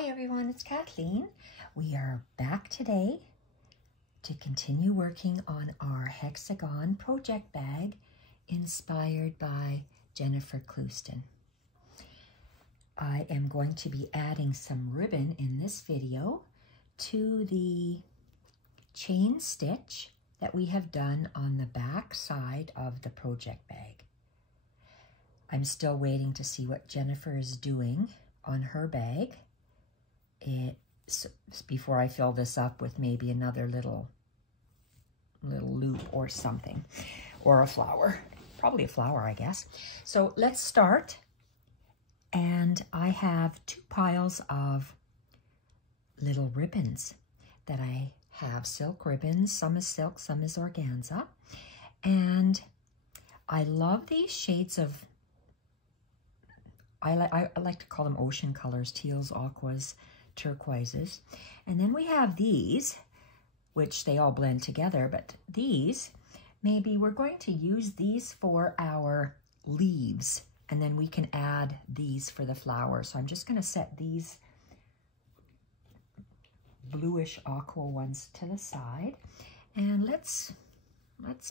Hi everyone, it's Kathleen. We are back today to continue working on our hexagon project bag inspired by Jennifer Clouston. I am going to be adding some ribbon in this video to the chain stitch that we have done on the back side of the project bag. I'm still waiting to see what Jennifer is doing on her bag. Before I fill this up with maybe another little loop or something, or a flower, probably a flower, I guess. So let's start. And I have two piles of little ribbons that I have, silk ribbons. Some is silk, some is organza. And I love these shades of, I like to call them ocean colors, teals, aquas, turquoises. And then we have these, which they all blend together, but these, maybe we're going to use these for our leaves, and then we can add these for the flowers. So I'm just going to set these bluish aqua ones to the side, and let's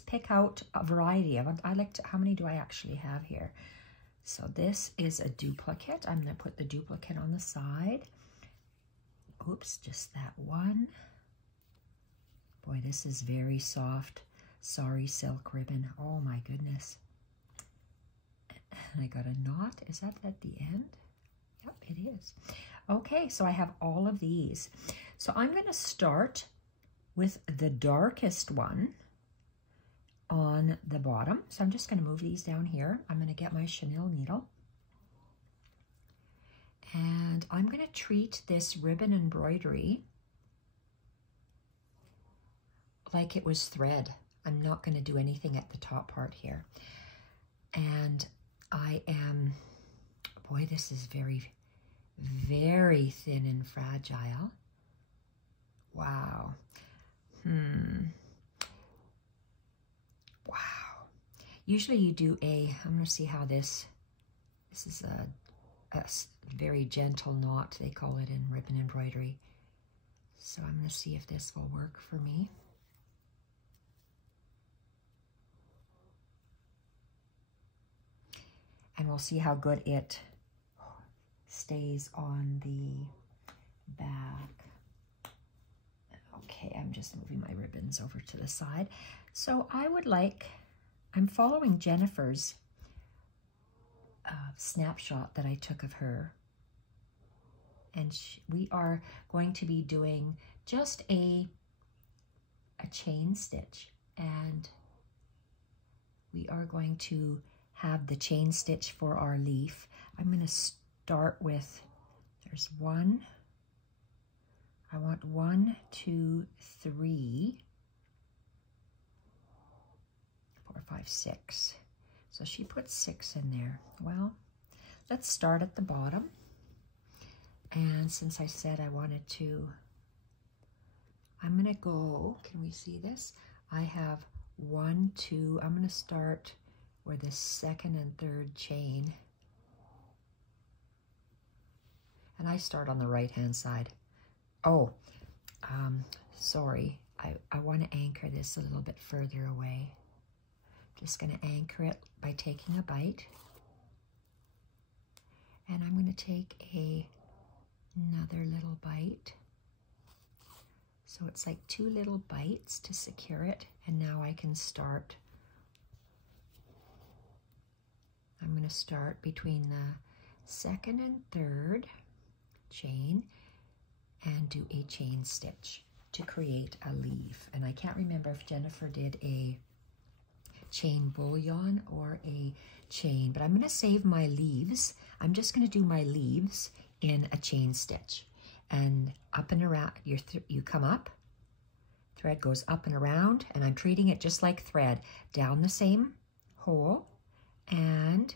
pick out a variety of them. How many do I actually have here? So this is a duplicate. I'm going to put the duplicate on the side. Oops, just that one. Boy, this is very soft, sorry silk ribbon. Oh my goodness. And I got a knot. Is that at the end? Yep, it is. Okay, so I have all of these. So I'm going to start with the darkest one on the bottom. So I'm just going to move these down here. I'm going to get my chenille needle. And I'm going to treat this ribbon embroidery like it was thread. I'm not going to do anything at the top part here. And I am, boy, this is very, very thin and fragile. Wow. Wow. Usually you do I'm going to see how this is a very gentle knot, they call it in ribbon embroidery. So I'm going to see if this will work for me. And we'll see how good it stays on the back. Okay, I'm just moving my ribbons over to the side. So I'm following Jennifer's snapshot that I took of her. And we are going to be doing just a chain stitch. And we are going to have the chain stitch for our leaf. I'm going to start with, there's one. I want 1, 2, 3, 4, 5, 6. So she put 6 in there. Well, let's start at the bottom. And since I said I wanted to, I'm going to go, can we see this? I have 1, 2, I'm going to start where the second and third chain. And I start on the right-hand side. Oh, sorry. I want to anchor this a little bit further away. Just going to anchor it by taking a bite. And I'm going to take another little bite. So it's like 2 little bites to secure it. And now I can start. I'm going to start between the second and third chain and do a chain stitch to create a leaf. And I can't remember if Jennifer did a chain bullion or a chain, but I'm going to save my leaves. I'm just going to do my leaves in a chain stitch. And up and around, you come up, thread goes up and around, and I'm treating it just like thread, down the same hole. And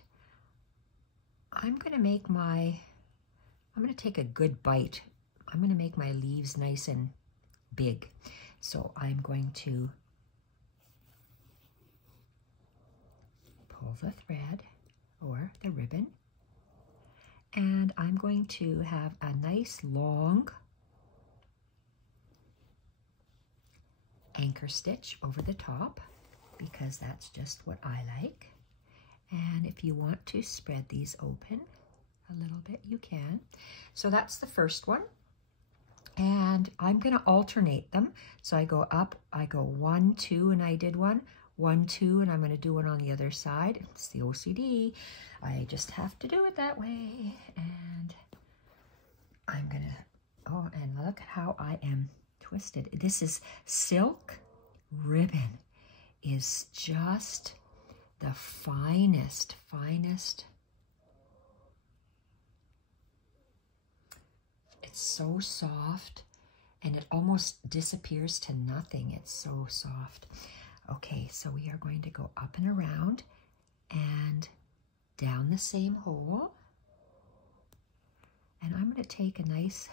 I'm going to take a good bite. I'm going to make my leaves nice and big. So I'm going to pull the thread or the ribbon, and And I'm going to have a nice long anchor stitch over the top because that's just what I like. And if you want to spread these open a little bit, you can. So that's the first one. And I'm going to alternate them. So I go up, I go 1, 2, and I did 1, 1, 2, and I'm going to do one on the other side. It's the OCD. I just have to do it that way. And I'm going to, oh, and look at how I am twisted. This is silk ribbon. Is just the finest. It's so soft and it almost disappears to nothing. It's so soft. Okay, so we are going to go up and around and down the same hole. And I'm going to take a nice,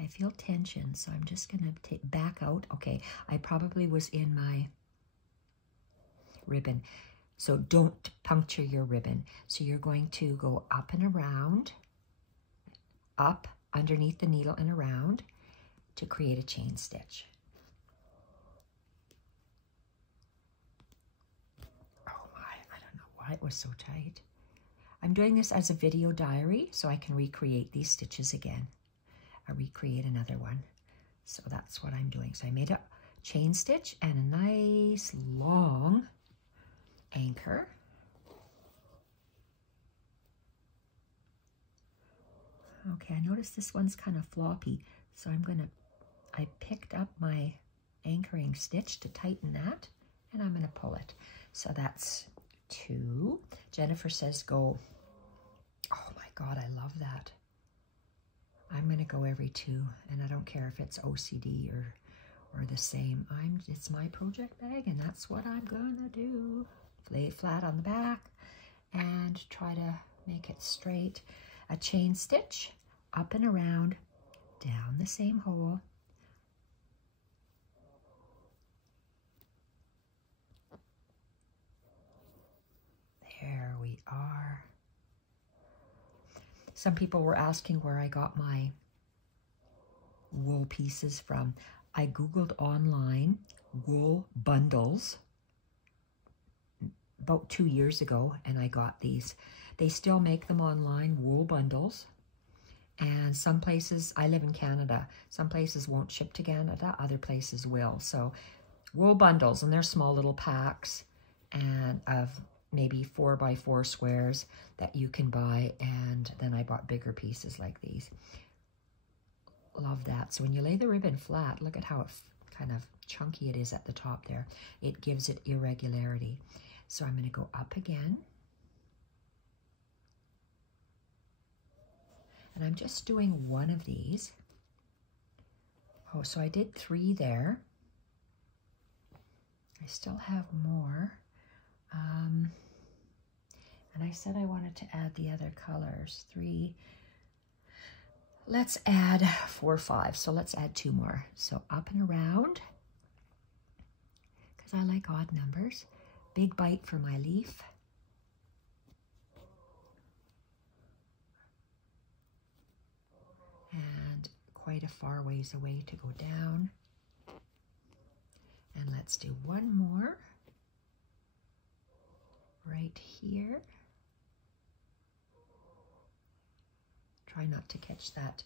I feel tension, so I'm just going to take back out. Okay, I probably was in my ribbon. So don't puncture your ribbon. So you're going to go up and around, up underneath the needle and around to create a chain stitch. Oh my, I don't know why it was so tight. I'm doing this as a video diary so I can recreate these stitches again. I recreate another one. So that's what I'm doing. So I made a chain stitch and a nice long anchor. Okay, I noticed this one's kind of floppy, so I picked up my anchoring stitch to tighten that, and I'm going to pull it. So that's 2. Jennifer says go. Oh my God, I love that. I'm going to go every 2, and I don't care if it's OCD or the same. It's my project bag, and that's what I'm going to do. Lay it flat on the back and try to make it straight. A chain stitch, up and around, down the same hole. There we are. Some people were asking where I got my wool pieces from. I Googled online wool bundles about 2 years ago, and I got these. They still make them online, wool bundles. And some places, I live in Canada, some places won't ship to Canada, other places will. So wool bundles, and they're small little packs and of maybe 4x4 squares that you can buy. And then I bought bigger pieces like these. Love that. So when you lay the ribbon flat, look at how kind of chunky it is at the top there. It gives it irregularity. So I'm going to go up again. And I'm just doing one of these. Oh, so I did 3 there. I still have more. And I said I wanted to add the other colors. 3. Let's add 4, 5. So let's add 2 more. So up and around, because I like odd numbers. Big bite for my leaf. And quite a far ways away to go down. And let's do one more right here. Try not to catch that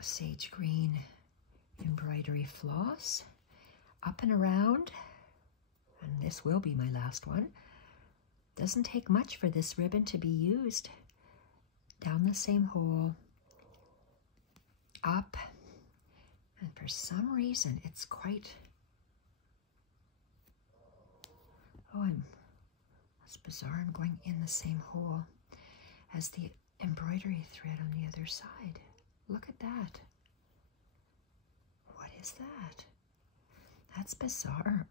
sage green embroidery floss. Up and around, and this will be my last one. Doesn't take much for this ribbon to be used. Down the same hole, up, and for some reason it's quite, that's bizarre, I'm going in the same hole as the embroidery thread on the other side. Look at that. What is that? That's bizarre.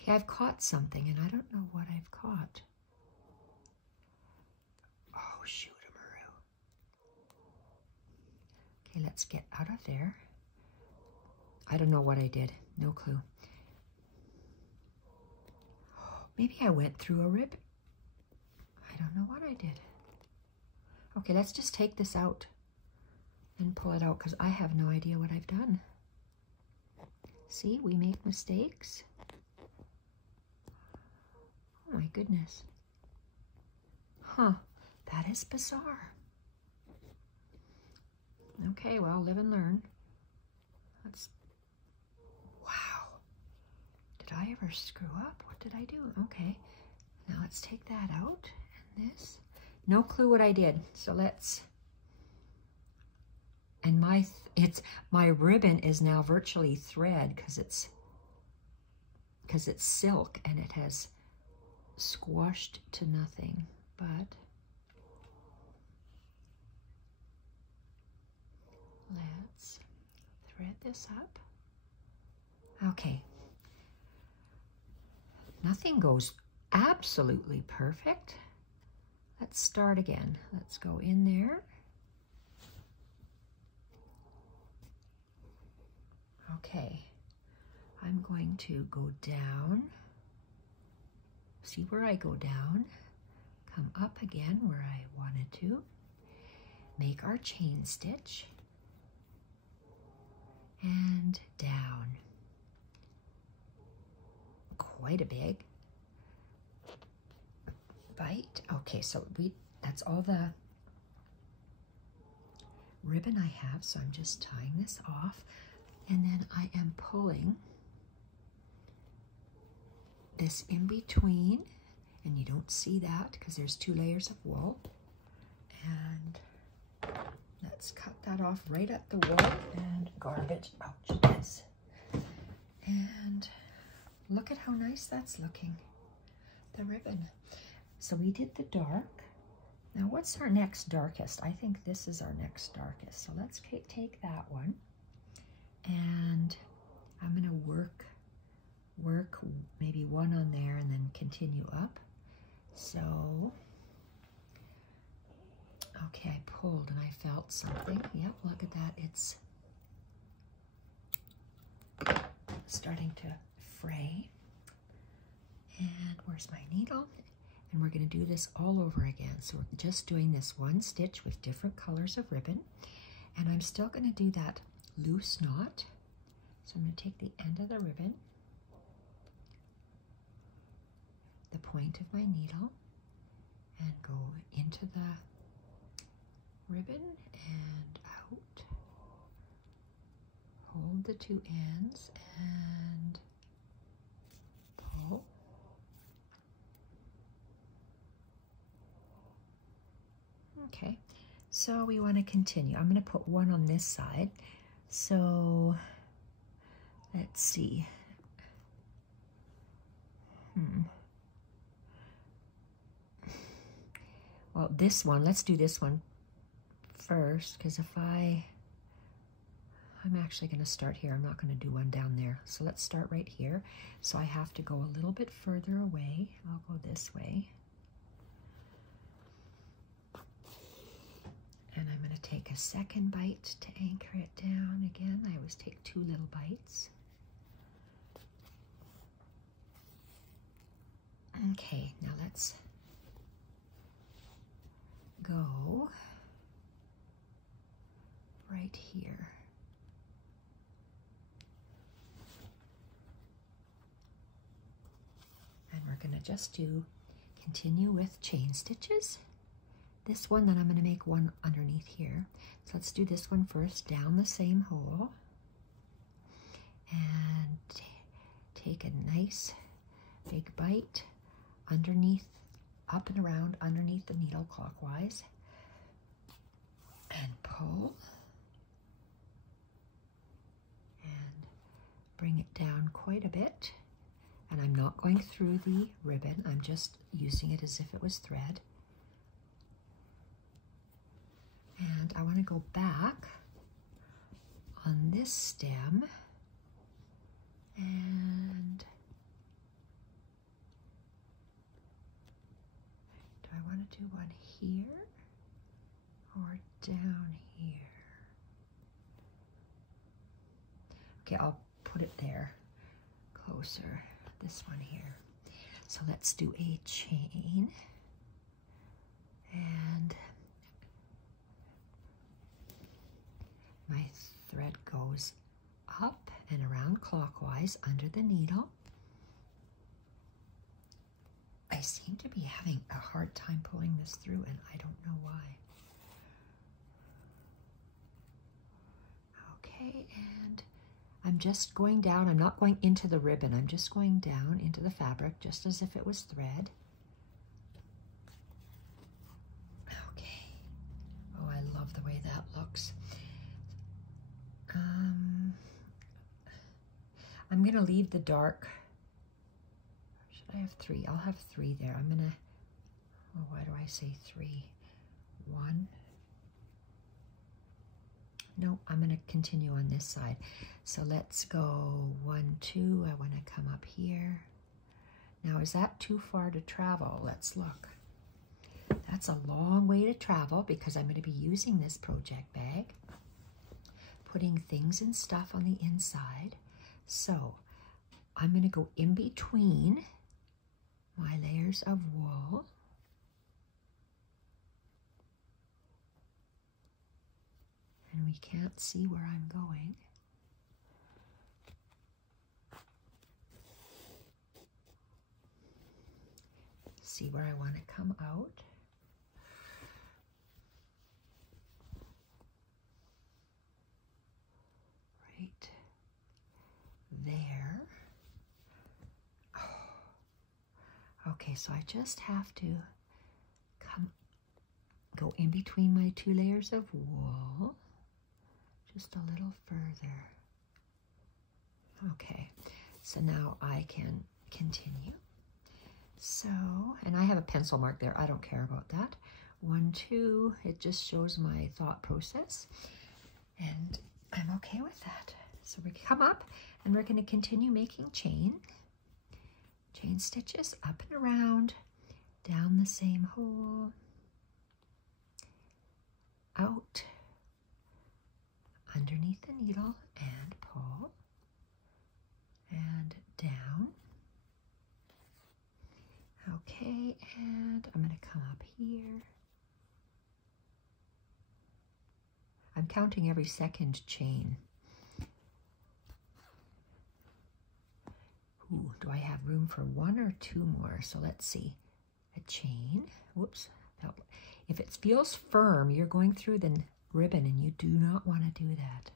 Okay, I've caught something and I don't know what I've caught. Oh, shoot-a-maroo. Okay, let's get out of there. I don't know what I did. No clue. Maybe I went through a ribbon. I did. Okay, let's just take this out and pull it out because I have no idea what I've done. See, we make mistakes. Oh my goodness. Huh, that is bizarre. Okay, well, live and learn. That's, wow. Did I ever screw up? What did I do? Okay, now let's take that out. And this, no clue what I did. So let's, and my ribbon is now virtually thread because it's silk and it has squashed to nothing, but let's thread this up. Okay. Nothing goes absolutely perfect. Let's start again. Let's go in there. Okay. I'm going to go down. See where I go down. Come up again where I wanted to. Make our chain stitch. And down. Quite a big bite. Okay, so that's all the ribbon I have, so I'm just tying this off, and then I am pulling this in between, and you don't see that because there's 2 layers of wool, and let's cut that off right at the wool and garbage. Ouch, yes. And look at how nice that's looking, the ribbon. So we did the dark. Now what's our next darkest? I think this is our next darkest. So let's take that one, and I'm gonna work maybe one on there and then continue up. So, okay, I pulled and I felt something. Yep, look at that, it's starting to fray. And where's my needle? And we're going to do this all over again. So we're just doing this one stitch with different colors of ribbon. And I'm still going to do that loose knot. So I'm going to take the end of the ribbon, the point of my needle, and go into the ribbon and out. Hold the 2 ends and pull. Okay, so we want to continue. I'm going to put one on this side. So let's see. Well, this one, let's do this one first, because I'm actually going to start here. I'm not going to do one down there. So let's start right here. So I have to go a little bit further away. I'll go this way. And I'm going to take a second bite to anchor it down again. I always take 2 little bites. Okay, now let's go right here. And we're going to just continue with chain stitches. This one, then I'm going to make one underneath here. So let's do this one first, down the same hole, and take a nice big bite underneath, up and around underneath the needle clockwise, and pull, and bring it down quite a bit. And I'm not going through the ribbon, I'm just using it as if it was thread. And I want to go back on this stem, and do I want to do one here or down here? Okay, I'll put it there, closer, this one here. So let's do a chain, thread goes up and around clockwise under the needle. I seem to be having a hard time pulling this through, and I don't know why. Okay, and I'm just going down. I'm not going into the ribbon. I'm just going down into the fabric, just as if it was thread. Okay. Oh, I love the way that looks. I'm going to leave the dark. Should I have 3? I'll have 3 there. I'm going to, oh, why do I say 3? 1. No, I'm going to continue on this side. So let's go 1, 2. I want to come up here. Now, is that too far to travel? Let's look. That's a long way to travel because I'm going to be using this project bag, putting things and stuff on the inside. So I'm going to go in between my layers of wool. And we can't see where I'm going. See where I want to come out. Right there. Oh. Okay, so I just have to go in between my 2 layers of wool. Just a little further. Okay, so now I can continue. So, and I have a pencil mark there. I don't care about that. 1, 2, it just shows my thought process. And I'm okay with that. So we come up and we're going to continue making chain stitches up and around, down the same hole, out, underneath the needle and pull, and down. Okay, and I'm going to come up here. I'm counting every second chain. Ooh, do I have room for 1 or 2 more? So let's see. A chain. Whoops. No. If it feels firm, you're going through the ribbon and you do not want to do that.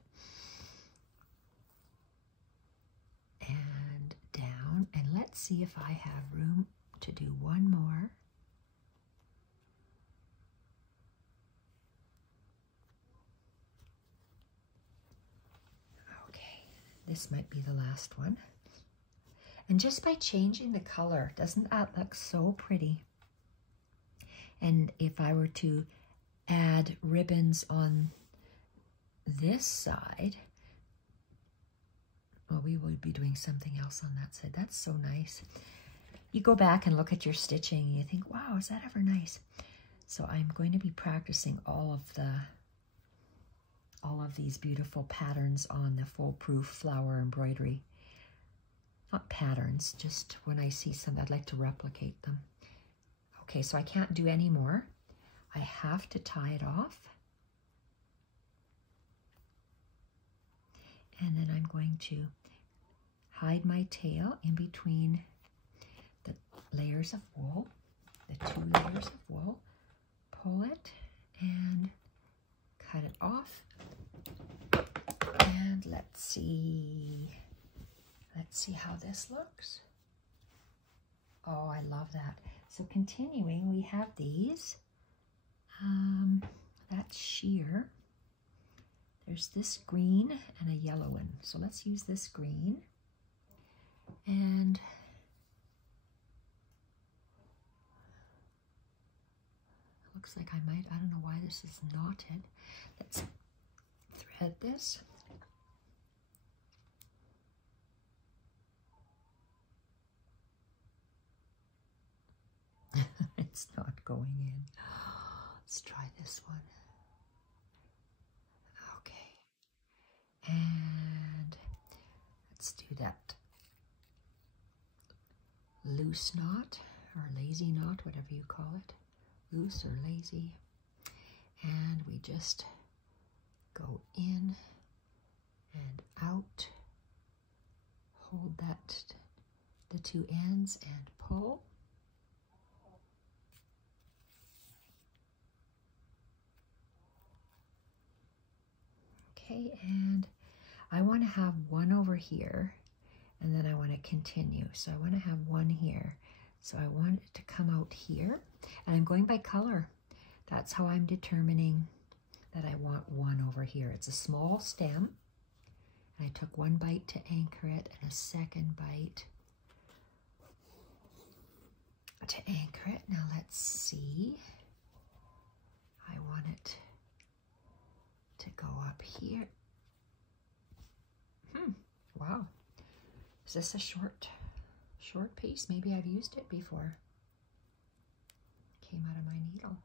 And down. And let's see if I have room to do 1 more. Okay, this might be the last one. And just by changing the color, doesn't that look so pretty? And if I were to add ribbons on this side, well, we would be doing something else on that side. That's so nice. You go back and look at your stitching and you think, wow, is that ever nice? So I'm going to be practicing all of these beautiful patterns on the foolproof flower embroidery. Not patterns, just when I see some, I'd like to replicate them. Okay, so I can't do any more. I have to tie it off. And then I'm going to hide my tail in between the layers of wool, the 2 layers of wool, pull it and cut it off. And let's see how this looks. Oh, I love that. So continuing, we have these. That's sheer. There's this green and a yellow one. So let's use this green. And looks like I don't know why this is knotted. Let's thread this. It's not going in. Let's try this one. Okay. And let's do that loose knot or lazy knot, whatever you call it. Loose or lazy. And we just go in and out. Hold that, the two ends, and pull. Okay, and I want to have one over here, and then I want to continue. So I want to have one here. So I want it to come out here, and I'm going by color. That's how I'm determining that I want one over here. It's a small stem. I took one bite to anchor it and a second bite to anchor it. Now let's see. I want it to go up here. Wow. Is this a short piece? Maybe I've used it before. Came out of my needle.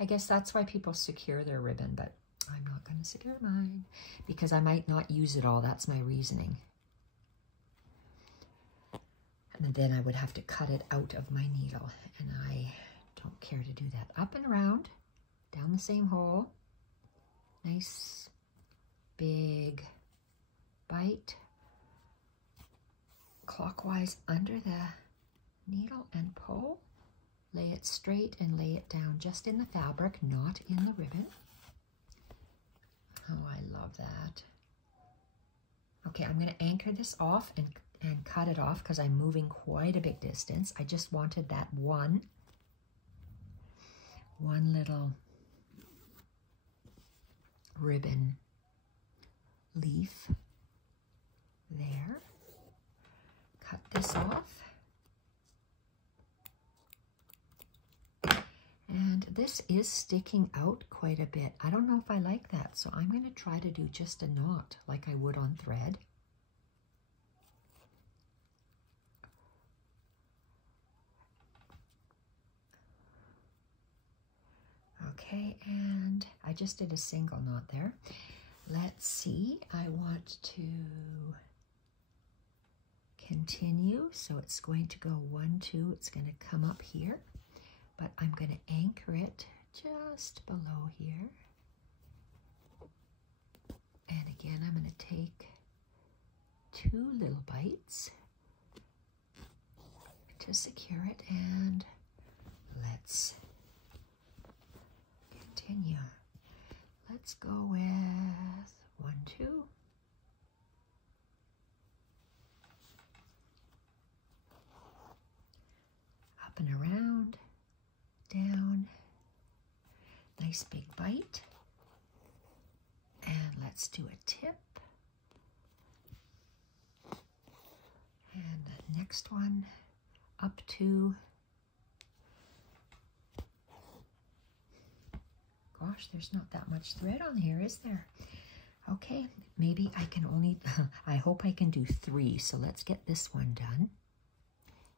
I guess that's why people secure their ribbon, but I'm not going to secure mine because I might not use it all. That's my reasoning. And then I would have to cut it out of my needle, and I don't care to do that. Up and around, down the same hole. Nice big bite. Clockwise under the needle and pull. Lay it straight and lay it down just in the fabric, not in the ribbon. Oh, I love that. Okay, I'm going to anchor this off and cut it off because I'm moving quite a big distance. I just wanted that one little ribbon leaf there. Cut this off. And this is sticking out quite a bit. I don't know if I like that, so I'm going to try to do just a knot like I would on thread. Okay, and I just did a single knot there. Let's see, I want to continue, so it's going to go 1, 2, it's going to come up here, but I'm going to anchor it just below here. And again, I'm going to take 2 little bites to secure it, and let's continue. Let's go with 1, 2. Up and around, down, nice big bite. And let's do a tip. And the next one, up to, gosh, there's not that much thread on here, is there? Okay, maybe I can only, I hope I can do 3, so let's get this one done.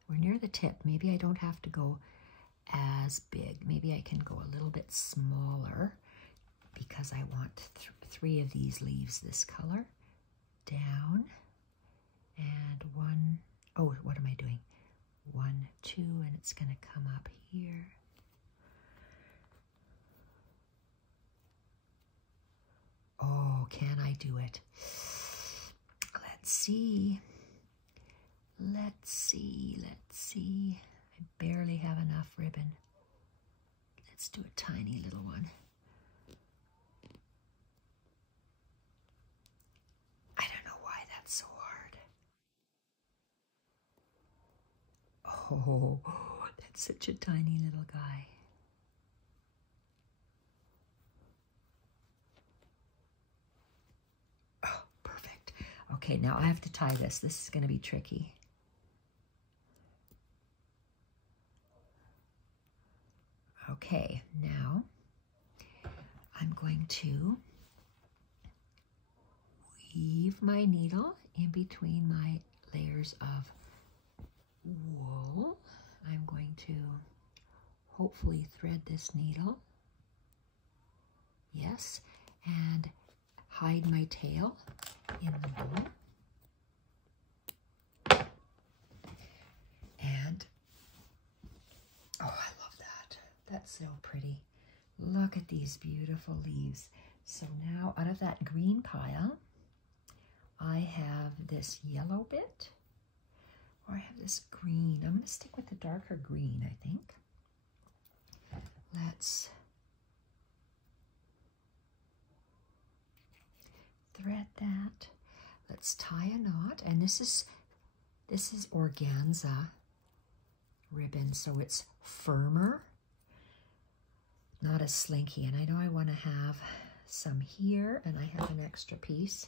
We're near the tip. Maybe I don't have to go as big. Maybe I can go a little bit smaller because I want 3 of these leaves this color. Down, and 1, oh, what am I doing? 1, 2, and it's going to come up here. Oh, can I do it? Let's see. Let's see, let's see. I barely have enough ribbon. Let's do a tiny little one. I don't know why that's so hard. Oh, that's such a tiny little guy. Oh, perfect. Okay, now I have to tie this. This is going to be tricky. Okay, now I'm going to weave my needle in between my layers of wool. I'm going to hopefully thread this needle. Yes, and hide my tail in the wool. And, oh, I love that. That's so pretty. Look at these beautiful leaves. So now out of that green pile, I have this yellow bit, or I have this green. I'm going to stick with the darker green, I think. Let's thread that. Let's tie a knot, and this is organza ribbon, so it's firmer, not as slinky. And I know I want to have some here, and I have an extra piece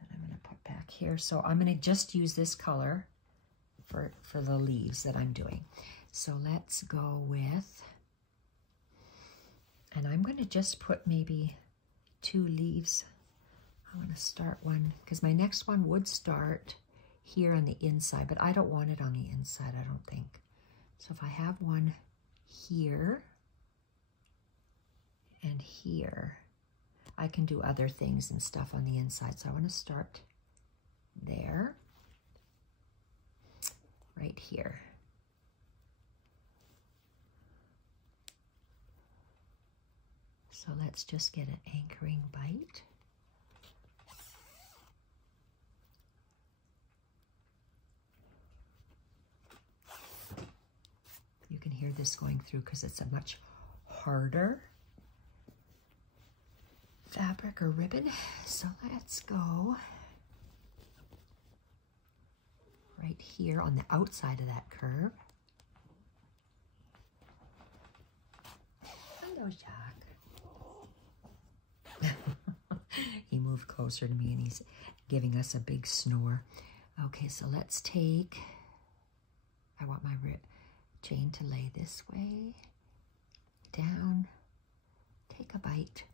that I'm going to put back here. So I'm going to just use this color for the leaves that I'm doing. So let's go with, and I'm going to just put maybe 2 leaves. I'm going to start one, because my next one would start here on the inside, but I don't want it on the inside, I don't think. So if I have one here and here, I can do other things and stuff on the inside. So I want to start there, right here. So let's just get an anchoring bite. You can hear this going through because it's a much harder fabric or ribbon. So let's go right here on the outside of that curve. Hello, Jacques. He moved closer to me and he's giving us a big snore. Okay, so let's take, I want my chain to lay this way, down, take a bite,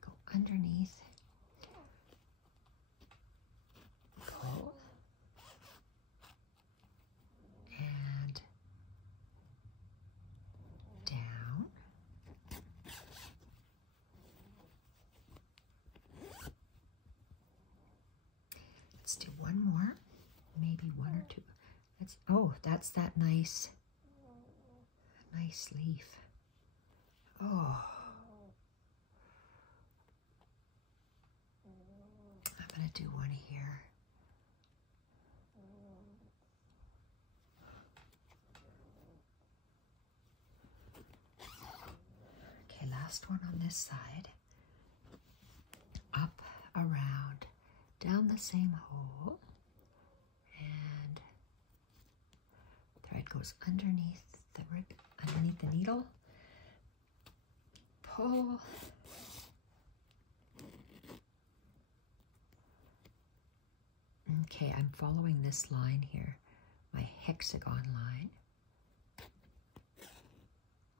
go underneath, pull, and down. Let's do one more, maybe 1 or 2. Oh, that's that nice leaf. Oh, I'm gonna do one here. Okay, last one on this side. Up, around, down the same hole, and thread goes underneath the ribbon, underneath the needle. Pull. Okay, I'm following this line here, my hexagon line.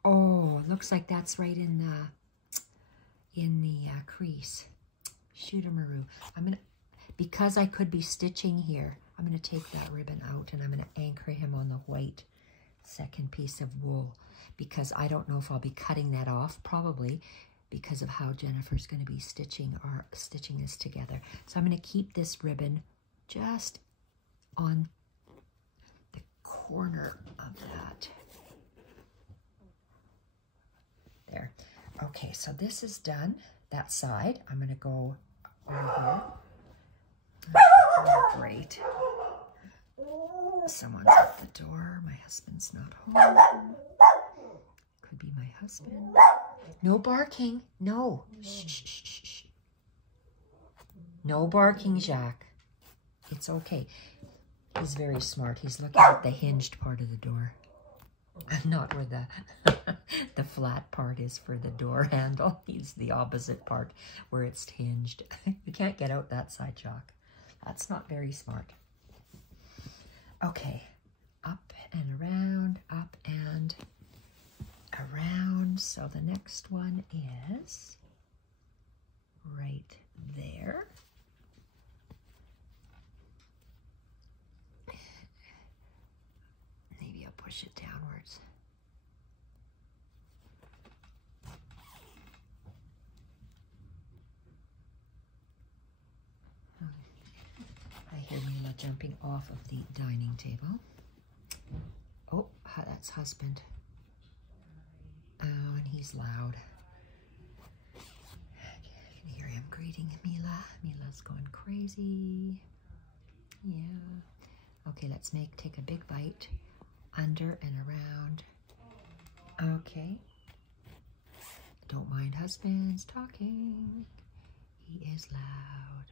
Oh, it looks like that's right in the crease. Shootamaroo. I'm gonna, because I could be stitching here, I'm gonna take that ribbon out and I'm gonna anchor him on the white second piece of wool, because I don't know if I'll be cutting that off, probably because of how Jennifer's going to be stitching this together. So I'm going to keep this ribbon just on the corner of that. There. Okay, so this is done, that side. I'm going to go over here. Oh, great. Someone's at the door. My husband's not home. Could be my husband. No barking. No. Shh, shh, shh, shh. No barking, Jacques. It's okay. He's very smart. He's looking at the hinged part of the door. Not where the flat part is for the door handle. He's the opposite part where it's hinged. You can't get out that side, Jacques. That's not very smart. Okay, up and around, up and around. So the next one is right there. Maybe I'll push it downwards. I hear Mila jumping off of the dining table. Oh, that's husband. Oh, and he's loud. I can Here I am greeting Mila. Mila's going crazy. Yeah. Okay, let's take a big bite under and around. Okay. Don't mind husband's talking. He is loud.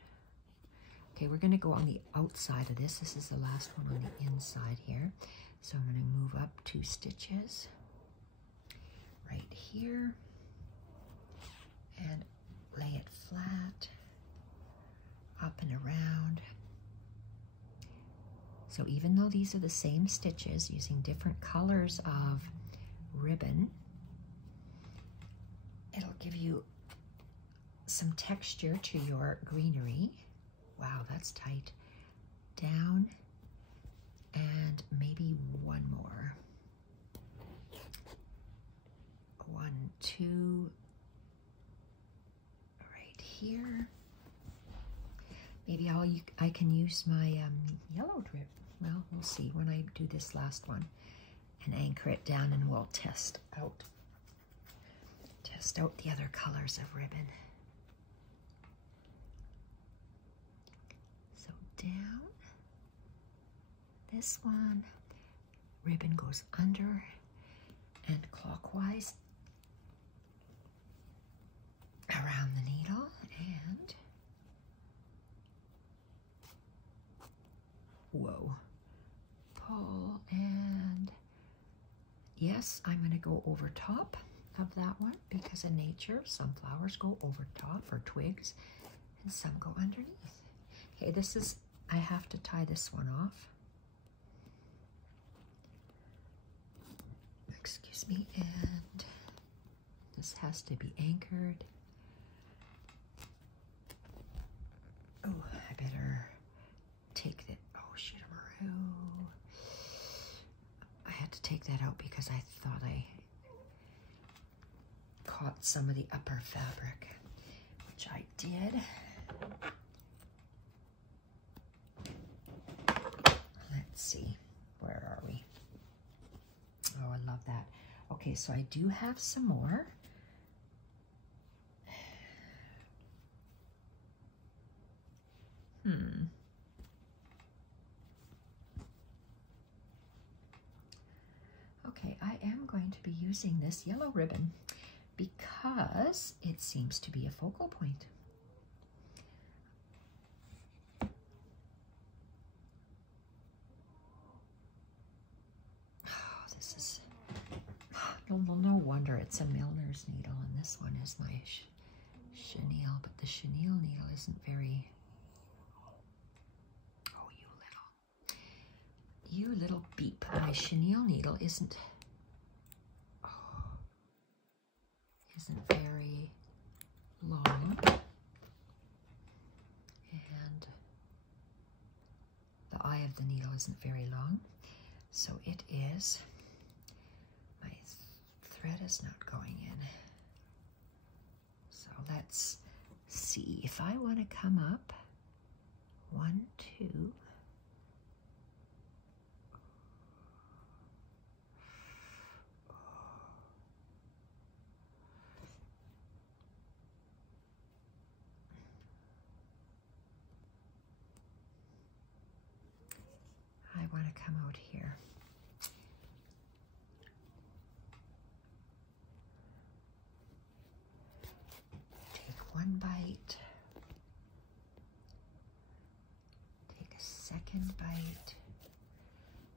Okay, we're going to go on the outside of this. This is the last one on the inside here. So I'm going to move up 2 stitches right here and lay it flat up and around. So even though these are the same stitches using different colors of ribbon, it'll give you some texture to your greenery. Wow, that's tight. Down and maybe one more. 1, 2, right here. Maybe I can use my yellow drip. Well, we'll see when I do this last one and anchor it down, and we'll test out the other colors of ribbon. So down, this one, ribbon goes under and clockwise around the needle, and whoa, pull, and yes, I'm going to go over top of that one because in nature some flowers go over top, or twigs, and some go underneath. Okay, I have to tie this one off. Excuse me, and this has to be anchored. Oh, I better take that. Oh, shit-a-maroo. I had to take that out because I thought I caught some of the upper fabric, which I did. Let's see, where are we? Oh, I love that. Okay, so I do have some more. Okay, I am going to be using this yellow ribbon because it seems to be a focal point. Oh, this is, no wonder it's a milliner's needle, and this one is my chenille, but the chenille needle isn't very, oh, you little beep. My chenille needle isn't very long, and the eye of the needle isn't very long, so it is, my thread is not going in. So let's see if I want to come up 1, 2, I want to come out here. Take one bite. Take a second bite.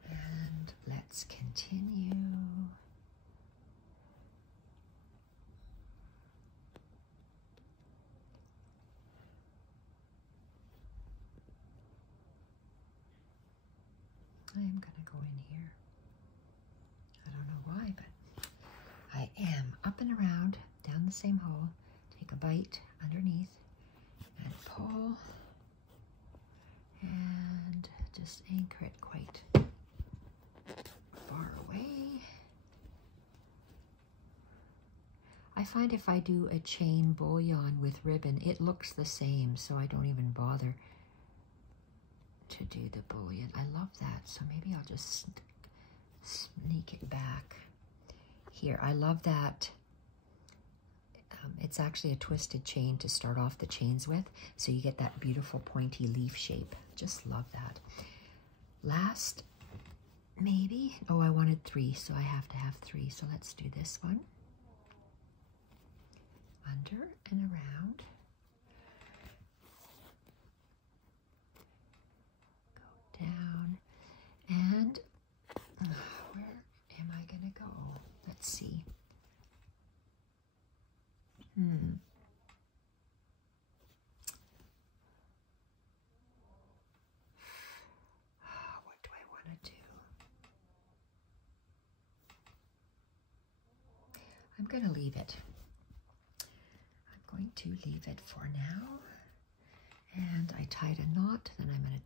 And let's continue. I'm going to go in here. I don't know why, but I am up and around, down the same hole. Take a bite underneath and pull and just anchor it quite far away. I find if I do a chain bullion with ribbon, it looks the same, so I don't even bother to do the bullion. I love that, so maybe I'll just sneak it back here. I love that. It's actually a twisted chain to start off the chains with, so you get that beautiful pointy leaf shape. Just love that. Last, maybe, oh, I wanted 3, so I have to have 3. So let's do this one. Under and around. Go down. And where am I going to go? Let's see. What do I want to do? I'm going to leave it. I'm going to leave it for now. And I tied a knot, then I'm going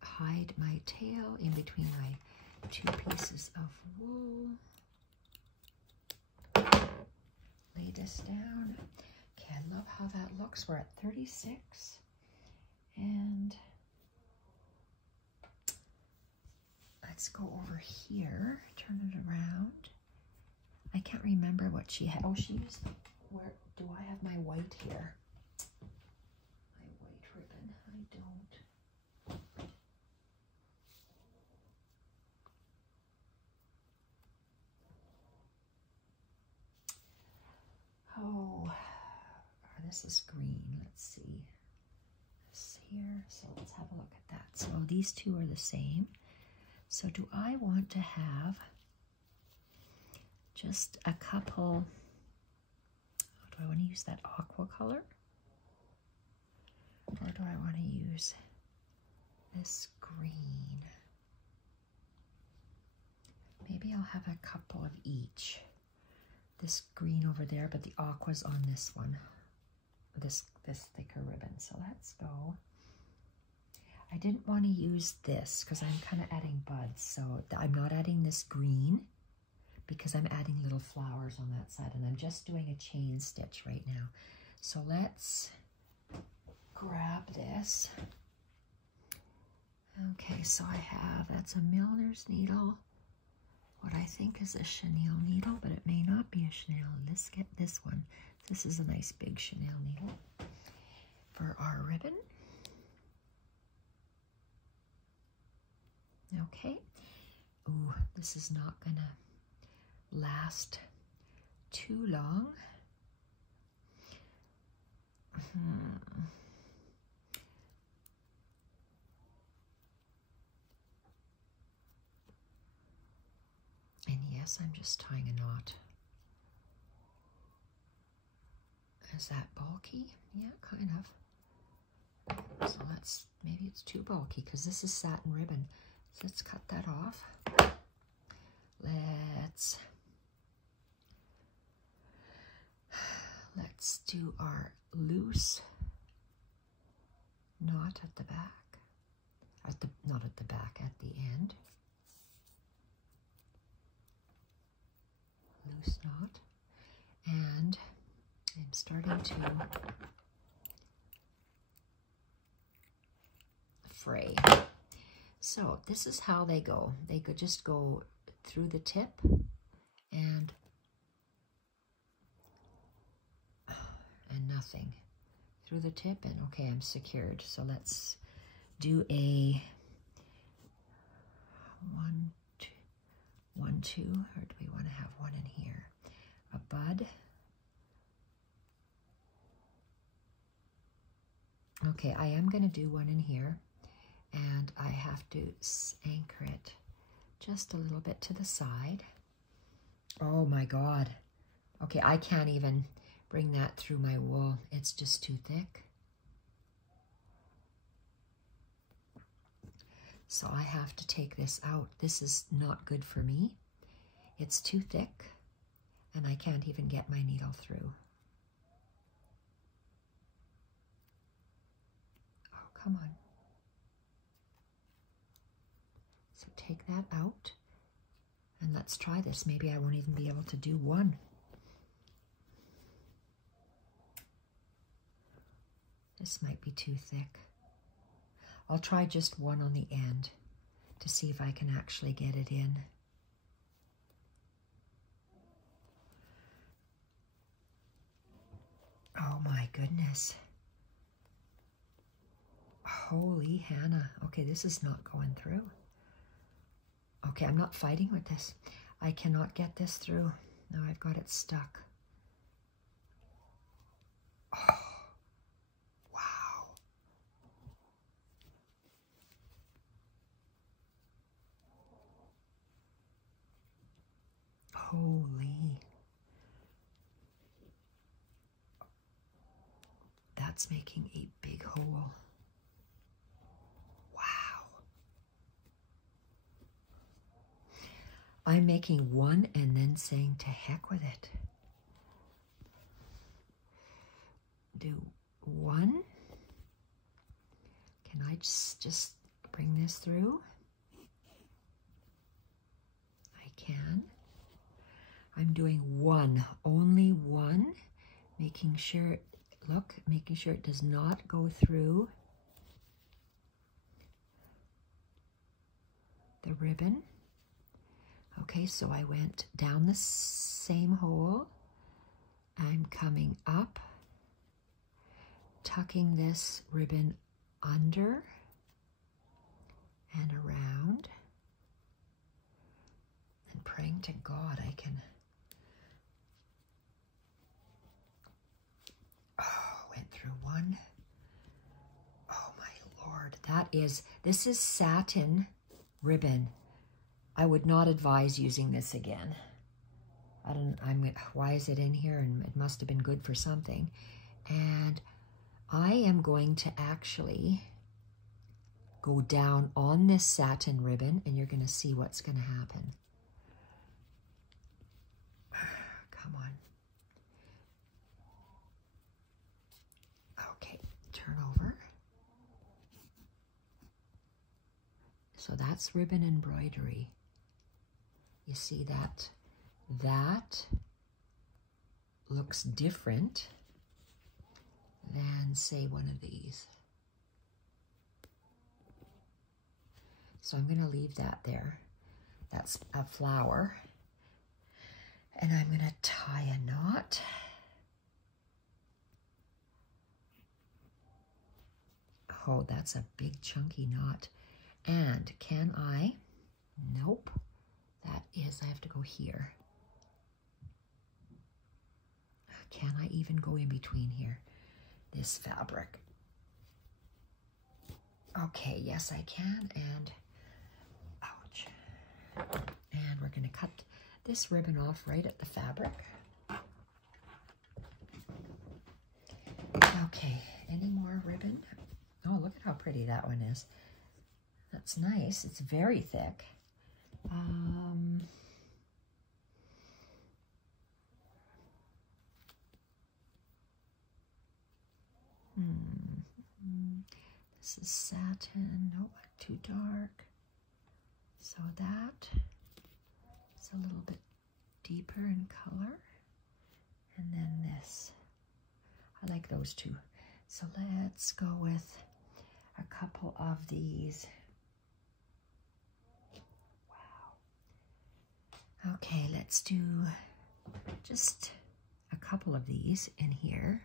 to hide my tail in between my 2 pieces of wool. Lay this down. Okay, I love how that looks. We're at 36. And let's go over here, turn it around. I can't remember what she had. Oh, she used, where do I have my white here? My white ribbon, I don't. Oh, this is green. Let's see. This here. So let's have a look at that. So these 2 are the same. So do I want to have just a couple? Do I want to use that aqua color? Or do I want to use this green? Maybe I'll have a couple of each. This green over there, but the aqua's on this one, this thicker ribbon. So let's go. I didn't want to use this because I'm kind of adding buds, so I'm not adding this green because I'm adding little flowers on that side, and I'm just doing a chain stitch right now. So let's grab this. Okay, so I have, that's a milliner's needle. What I think is a chenille needle, but it may not be a chenille. Let's get this one. This is a nice big chenille needle for our ribbon. Okay. Ooh, this is not gonna last too long. And yes, I'm just tying a knot. Is that bulky? Yeah, kind of. So let's, maybe it's too bulky because this is satin ribbon. So let's cut that off. Let's do our loose knot at the back. Not at the back, at the end. Loose knot, and I'm starting to fray. So this is how they go. They could just go through the tip and nothing. Through the tip and okay, I'm secured. So let's do a 1, 2, or do we want to have one in here? A bud. Okay, I am going to do one in here, and I have to anchor it just a little bit to the side. Oh my God. Okay, I can't even bring that through my wool. It's just too thick. So I have to take this out. This is not good for me. It's too thick, and I can't even get my needle through. Oh, come on. So take that out, and let's try this. Maybe I won't even be able to do one. This might be too thick. I'll try just one on the end to see if I can actually get it in. goodness. Holy Hannah. Okay, this is not going through. Okay, I'm not fighting with this. I cannot get this through. Now I've got it stuck. Oh, wow. Holy. That's making a big hole. Wow. I'm making one and then saying to heck with it. Do one. Can I just bring this through? I can. I'm doing one, only one, making sure, look, making sure it does not go through the ribbon. Okay, so I went down the same hole. I'm coming up, tucking this ribbon under and around, and praying to God I can. Oh, went through one. Oh my Lord, this is satin ribbon. I would not advise using this again. Why is it in here? And it must have been good for something. And I am going to actually go down on this satin ribbon, and you're going to see what's going to happen. Come on. Okay, turn over. So that's ribbon embroidery. You see that? That looks different than, say, one of these. So I'm going to leave that there. That's a flower. And I'm going to tie a knot. Oh, that's a big chunky knot. And can I? Nope. That is, I have to go here. Can I even go in between here? This fabric. Okay, yes I can, and ouch. And we're going to cut this ribbon off right at the fabric. Okay, any more ribbon? Oh, look at how pretty that one is. That's nice. It's very thick. This is satin. No, too dark. So that is a little bit deeper in color. And then this. I like those two. So let's go with a couple of these. Wow. Okay, let's do just a couple of these in here.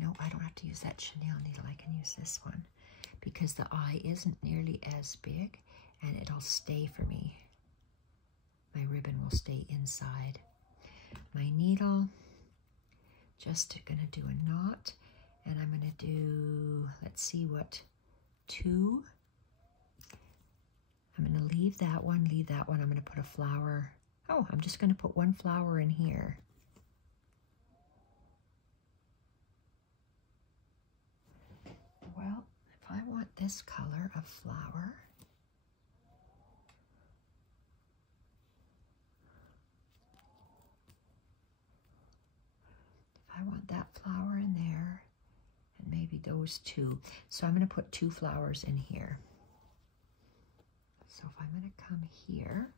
No, I don't have to use that chenille needle. I can use this one because the eye isn't nearly as big and it'll stay for me. My ribbon will stay inside. My needle, just gonna do a knot, and I'm gonna do, let's see what, 2. I'm gonna leave that one, I'm gonna put a flower. Oh, I'm just gonna put one flower in here. Well, if I want this color of flower, I want that flower in there, and maybe those 2. So I'm going to put 2 flowers in here. So if I'm going to come here,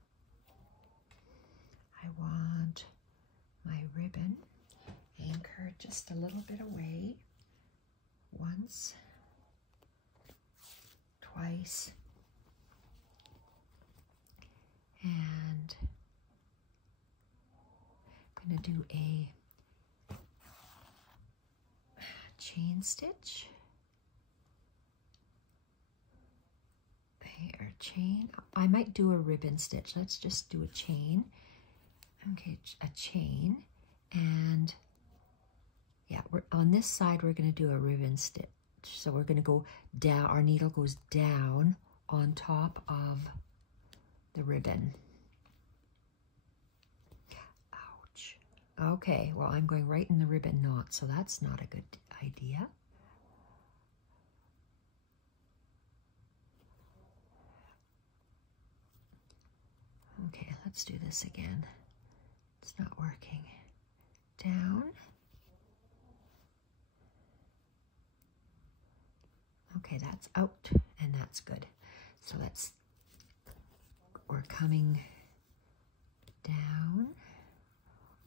I want my ribbon anchored just a little bit away. Once, twice, and I'm going to do a chain stitch. There, chain. I might do a ribbon stitch. Let's just do a chain. Okay, a chain. And yeah, on this side we're going to do a ribbon stitch. So we're going to go down, our needle goes down on top of the ribbon. Ouch. Okay, well, I'm going right in the ribbon knot, so that's not a good idea. Okay, let's do this again. It's not working. Down. Okay, that's out, and that's good. So we're coming down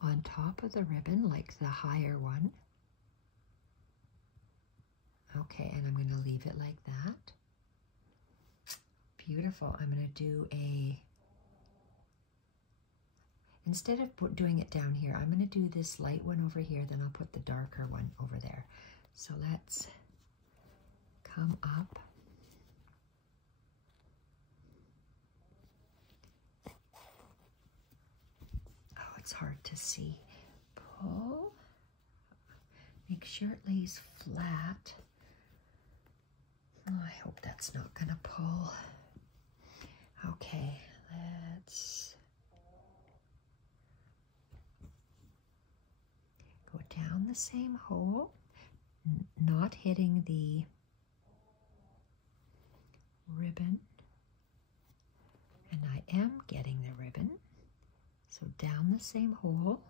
on top of the ribbon, like the higher one. Okay, and I'm going to leave it like that. Beautiful. I'm going to do instead of doing it down here, I'm going to do this light one over here, then I'll put the darker one over there. So let's come up. Oh, it's hard to see. Pull. Make sure it lays flat. Oh, I hope that's not going to pull. Okay, let's go down the same hole, not hitting the ribbon, and I am getting the ribbon, so down the same hole,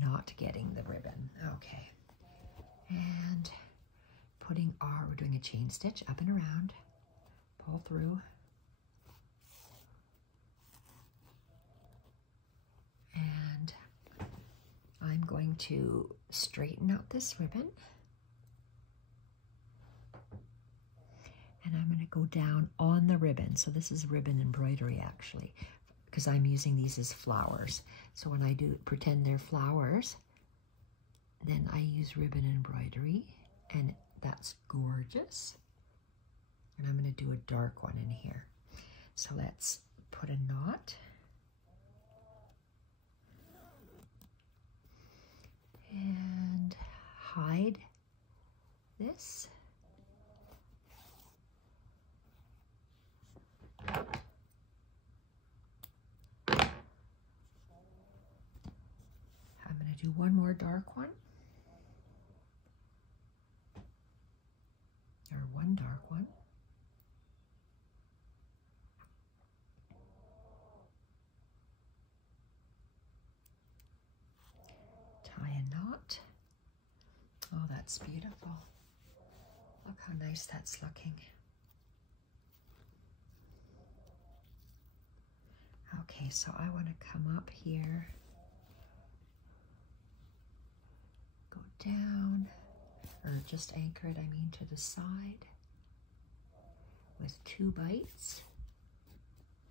not getting the ribbon. Okay, and we're doing a chain stitch up and around, pull through, and I'm going to straighten out this ribbon, and I'm going to go down on the ribbon. So this is ribbon embroidery actually, because I'm using these as flowers. So when I do pretend they're flowers, then I use ribbon embroidery, and that's gorgeous. And I'm going to do a dark one in here. So let's put a knot. And hide this. I'm going to do one more dark one. Or one dark one. Tie a knot. Oh, that's beautiful. Look how nice that's looking. Okay, so I want to come up here, go down, or just anchor it, I mean, to the side with 2 bites.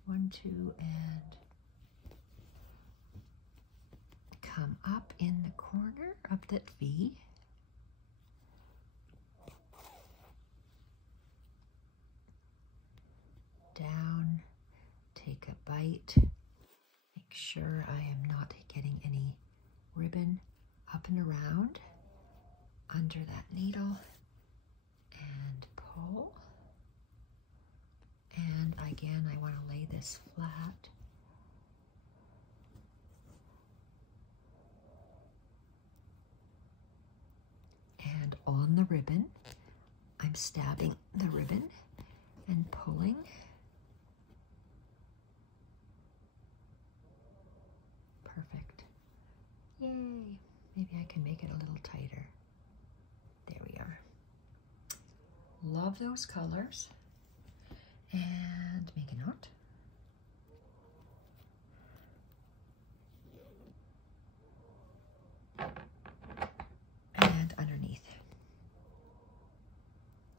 1, 2, and come up in the corner of that V. Down, take a bite, make sure I am not getting any ribbon up and around under that needle, and pull. And again, I want to lay this flat. And on the ribbon, I'm stabbing the ribbon and pulling. Perfect. Yay. Maybe I can make it a little tighter. There we are. Love those colors. And make a knot. And underneath,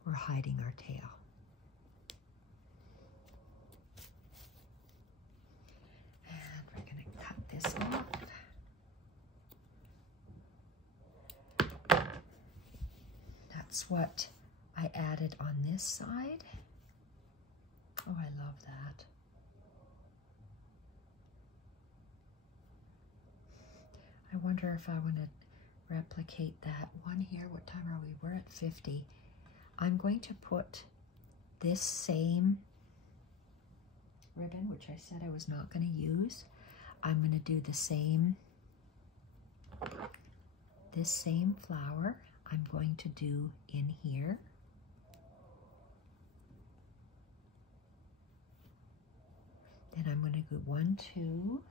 we're hiding our tail. And we're going to cut this that's what I added on this side. Oh, I love that. I wonder if I want to replicate that one here. What time are we? We're at 50. I'm going to put this same ribbon, which I said I was not going to use. I'm going to do the same, this same flower I'm going to do in here. Then I'm going to go 1, 2.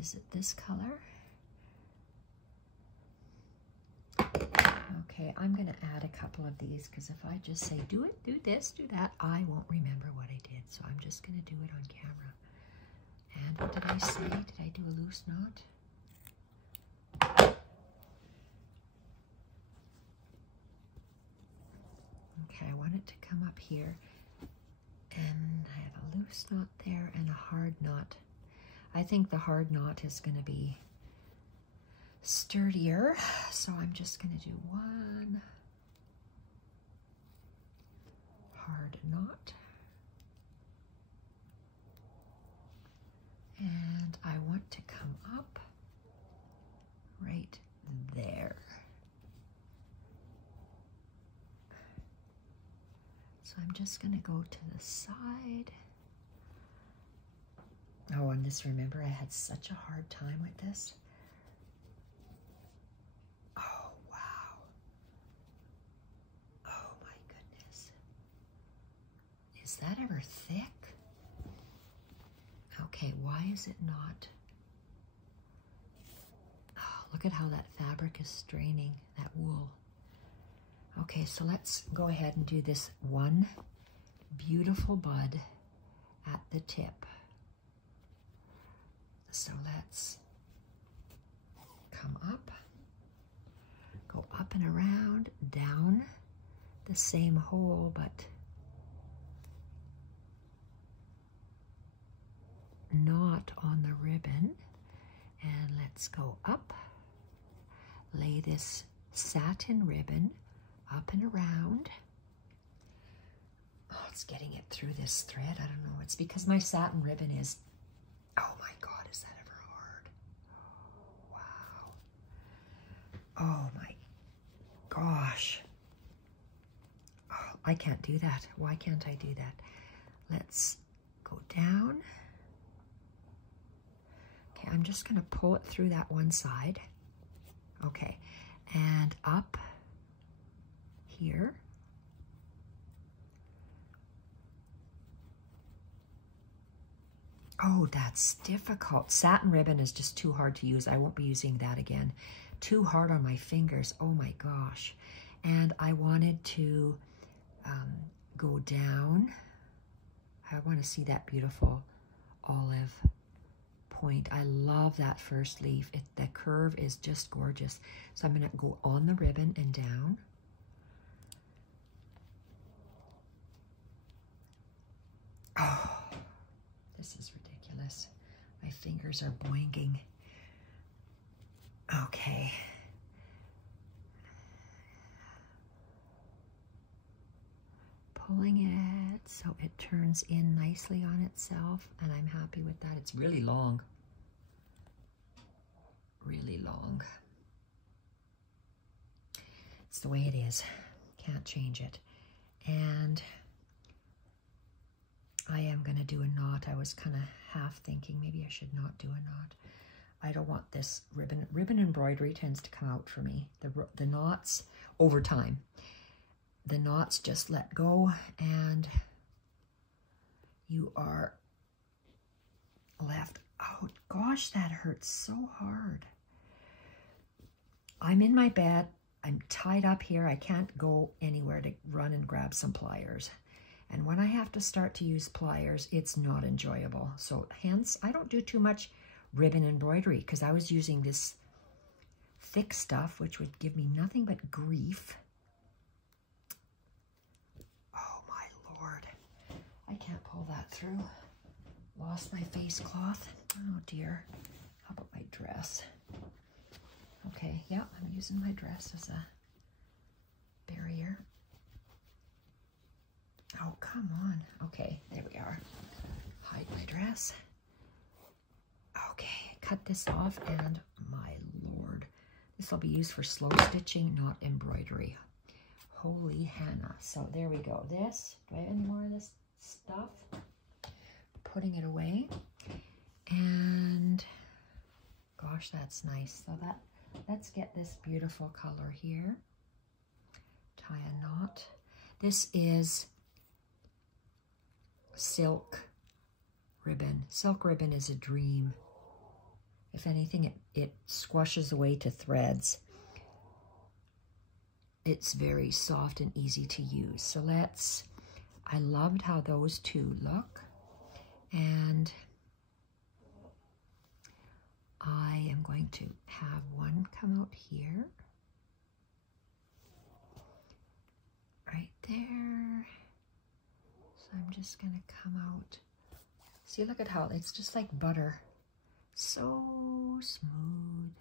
Is it this color? Okay, I'm going to add a couple of these because if I just say do it, do this, do that, I won't remember what I did. So I'm just going to do it on camera. And what did I say? Did I do a loose knot? Okay, I want it to come up here. And I have a loose knot there and a hard knot. I think the hard knot is going to be sturdier, so I'm just going to do one hard knot. And I want to come up right there. So I'm just going to go to the side. Oh, and this, remember, I had such a hard time with this. Oh, wow. Oh, my goodness. Is that ever thick? Okay, why is it not? Oh, look at how that fabric is straining, that wool. Okay, so let's go ahead and do this one beautiful bud at the tip. So let's come up, go up and around, down the same hole, but not on the ribbon. And let's go up, lay this satin ribbon up and around. Oh, it's getting it through this thread. I don't know. It's because my satin ribbon is, oh my God, is that ever hard? Wow. Oh my gosh. Oh, I can't do that. Why can't I do that? Let's go down. Okay, I'm just going to pull it through that one side. Okay, and up here. Oh, that's difficult. Satin ribbon is just too hard to use. I won't be using that again. Too hard on my fingers. Oh my gosh. And I wanted to go down. I want to see that beautiful olive point. I love that first leaf. The curve is just gorgeous. So I'm going to go on the ribbon and down. Oh, this is ridiculous. My fingers are boinging. Okay. Pulling it so it turns in nicely on itself, and I'm happy with that. It's really long. Really long. It's the way it is. Can't change it. And I am going to do a knot. I was kind of half thinking maybe I should not do a knot. I don't want this ribbon. Ribbon embroidery tends to come out for me. The knots over time. The knots just let go and you are left. Oh gosh, that hurts so hard. I'm in my bed. I'm tied up here. I can't go anywhere to run and grab some pliers. And when I have to start to use pliers, it's not enjoyable. So hence, I don't do too much ribbon embroidery because I was using this thick stuff, which would give me nothing but grief. Oh my Lord. I can't pull that through. Lost my face cloth. Oh dear. How about my dress? Okay, yeah, I'm using my dress as a barrier. Oh, come on. Okay, there we are. Hide my dress. Okay, cut this off, and my lord, this will be used for slow stitching, not embroidery. Holy Hannah. So there we go. This, do I have any more of this stuff? Putting it away. And gosh, that's nice. So let's get this beautiful color here. Tie a knot. This is silk ribbon. Silk ribbon is a dream. If anything, it squashes away to threads. It's very soft and easy to use. So I loved how those two look. And I am going to have one come out here. Right there. So I'm just going to come out. See, look at how it's just like butter. So smooth.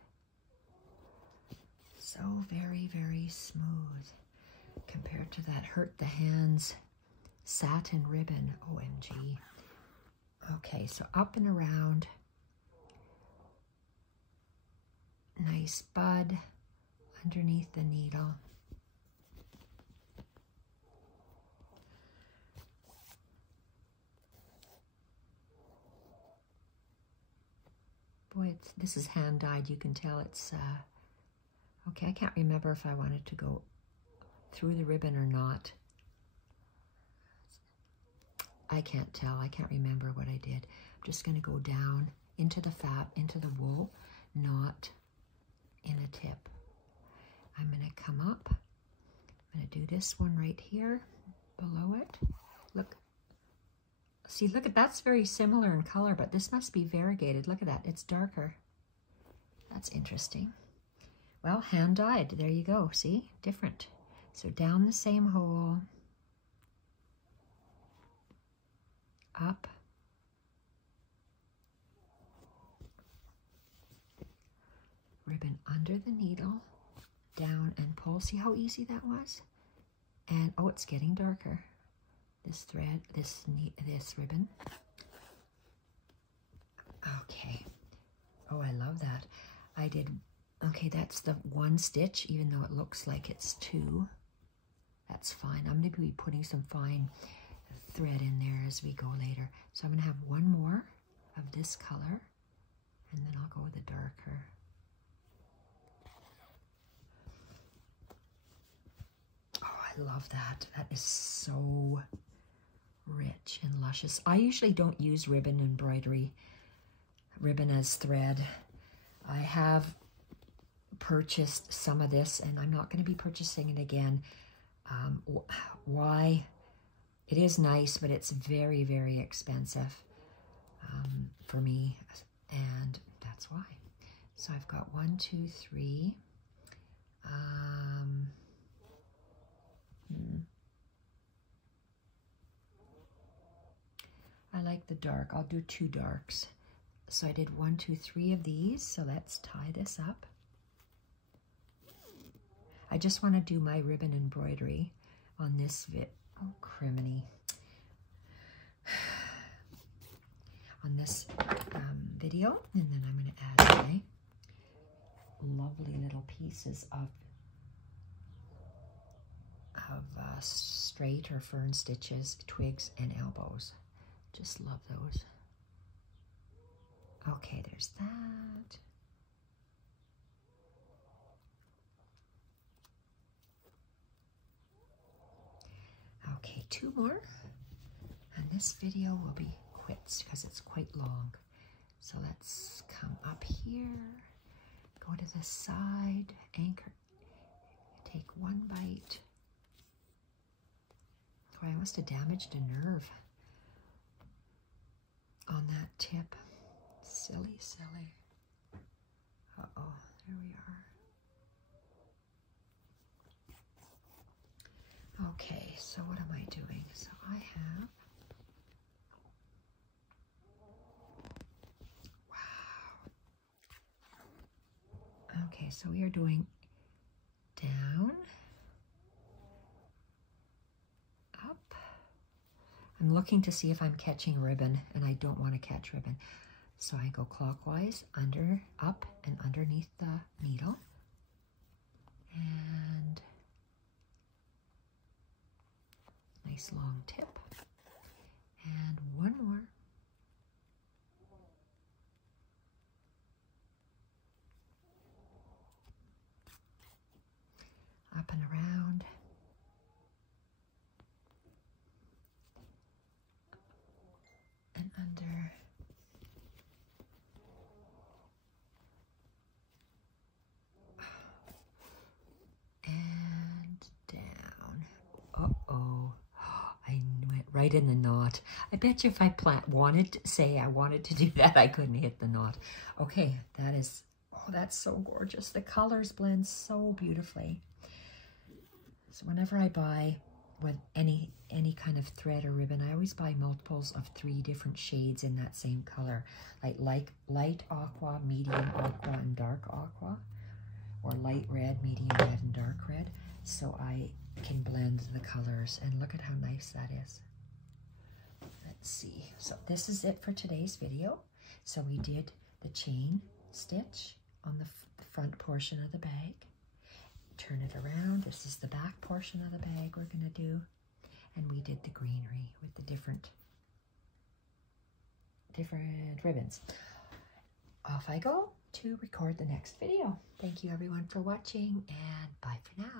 So very, very smooth compared to that Hurt the Hands satin ribbon. OMG. Okay, so up and around. Nice bud underneath the needle. Boy, this is hand dyed. You can tell it's, okay, I can't remember if I wanted to go through the ribbon or not. I can't tell. I can't remember what I did. I'm just going to go down into the into the wool, not in a tip. I'm going to come up. I'm going to do this one right here below it. Look. See, look at that's very similar in color, but this must be variegated. Look at that. It's darker. That's interesting. Well, hand dyed. There you go. See? Different. So down the same hole. Up. Ribbon under the needle. Down and pull. See how easy that was? And, oh, it's getting darker. This thread, this ribbon. Okay. Oh, I love that. I did, okay, that's the one stitch, even though it looks like it's two. That's fine. I'm going to be putting some fine thread in there as we go later. So I'm going to have one more of this color, and then I'll go with the darker. Oh, I love that. That is so rich and luscious. I usually don't use ribbon as thread. I have purchased some of this, and I'm not going to be purchasing it again. Why? It is nice, but it's very, very expensive for me, and that's why. So I've got 1, 2, 3. I like the dark. I'll do 2 darks. So I did 1, 2, 3 of these. So let's tie this up. I just want to do my ribbon embroidery on this oh, criminy. On this video. And then I'm going to add my lovely little pieces of straight or fern stitches, twigs, and elbows. Just love those. Okay, there's that. Okay, 2 more. And this video will be quits because it's quite long. So let's come up here, go to the side, anchor, take 1 bite. Oh, I must have damaged a nerve on that tip. Silly, silly. Uh-oh, there we are. Okay, so what am I doing? So I have, wow. Okay, so we are doing down, up. I'm looking to see if I'm catching ribbon, and I don't want to catch ribbon. So I go clockwise, under, up, and underneath the needle. And nice long tip. And one more. Up and around. And under. And down. Uh-oh. I went right in the knot. I bet you if I wanted to say I wanted to do that, I couldn't hit the knot. Okay, that is, oh, that's so gorgeous. The colors blend so beautifully. So whenever I buy with any kind of thread or ribbon, I always buy multiples of 3 different shades in that same color, like light aqua, medium aqua, and dark aqua, or light red, medium red, and dark red, so I can blend the colors. And look at how nice that is. Let's see. So this is it for today's video. So we did the chain stitch on the front portion of the bag. Turn it around. This is the back portion of the bag we're going to do. And we did the greenery with the different ribbons. Off I go to record the next video. Thank you everyone for watching, and bye for now.